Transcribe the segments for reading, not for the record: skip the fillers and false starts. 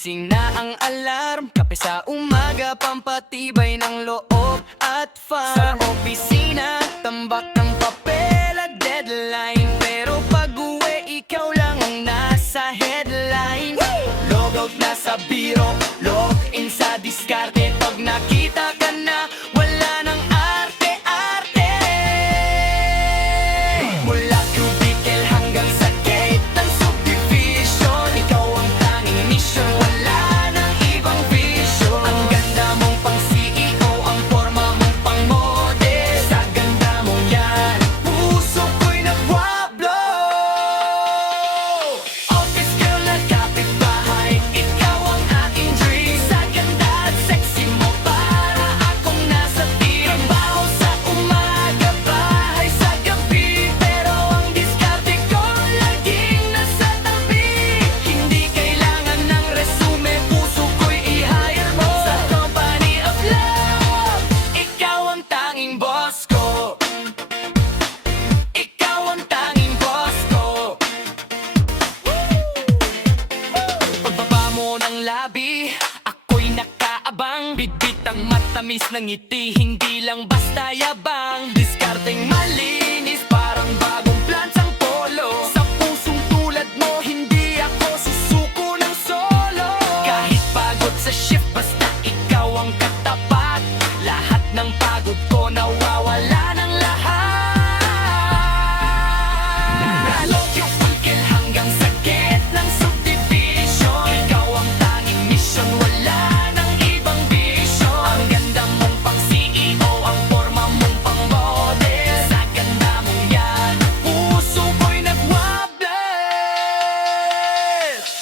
Gising na ang alarm, kape sa umaga, pampatibay ng loob at fun. Sa opisina, tambak ng papel at deadline, pero pag uwi, ikaw lang ang nasa headline. Log out na sa biro, log in sa diskarte. Pag nakita ka na, wala nang arte-arte. Mula cubicle hanggang sa gate ng subdivision, ikaw ang tanging mission, wala nang ibang vision. Ang ganda mong pang CEO, ang forma mong pang model. Sa ganda mong yan, puso ko'y nagwablo. Office girl na kapitbahay, ikaw ang aking dream. Sa ganda at sexy mo, para akong nasa team. Trabaho sa umaga, bahay sa gabi, pero ang diskarte ko laging nasa tabi. Hindi kailangan ng resume, puso ko'y i-hire mo. Sa company of love, ikaw ang tanging boss ko. Ikaw ang tanging boss ko. Pagbaba mo ng labi, ako'y nakaabang. Bitbit ang matamis ng ngiti, hindi lang basta yabang. Diskarteng malinis, parang bagong plansang polo. Sa pusong tulad mo, hindi ako susuko ng solo. Kahit pagod sa shift, basta ikaw ang katapat. Lahat ng pagod ko nawawala ng lahat. Log yung pulkil hanggang sa gate ng subdivision, ikaw ang tanging mission, wala nang ibang vision. Ang ganda mong pang CEO, ang forma mong pang model. Sa ganda mong yan, puso ko'y nagwabler.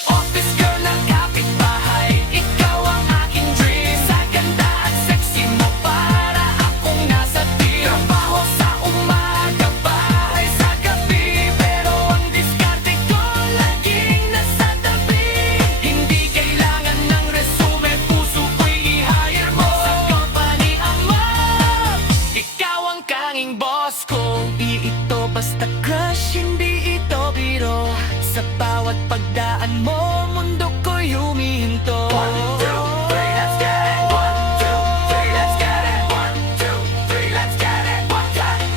Office girl ng kapitbahay, ikaw ang aking dream. Sa ganda at sexy mo, para akong nasa team. Trabaho sa umaga, bahay sa gabi, pero ang diskarte ko laging nasa tabi. Hindi kailangan ng resume, puso ko'y i-hire mo. Sa company I'm up, ikaw ang tanging boss ko. Di ito basta crush, hindi ito biro. Sa bawat pagdaan mo, mundo ko'y humihinto. 1, 2, 3, let's get it. 1, 2, 3, let's get it. 1, 2, 3, let's get it. 1,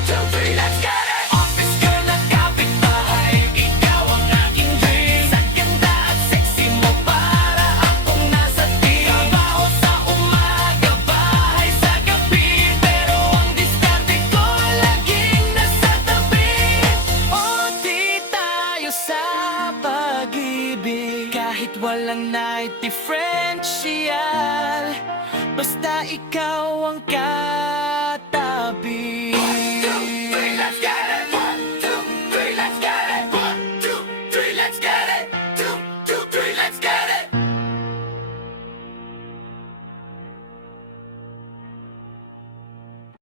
2, 3, let's get it. Office girl na kapitbahay, ikaw ang aking dream. Sa ganda at sexy mo, para akong nasa team. Trabaho sa umaga, bahay sa gabi, pero ang diskarte ko laging nasa tabi. O di tayo sa pag-ibig, kahit walang night differential, basta ikaw ang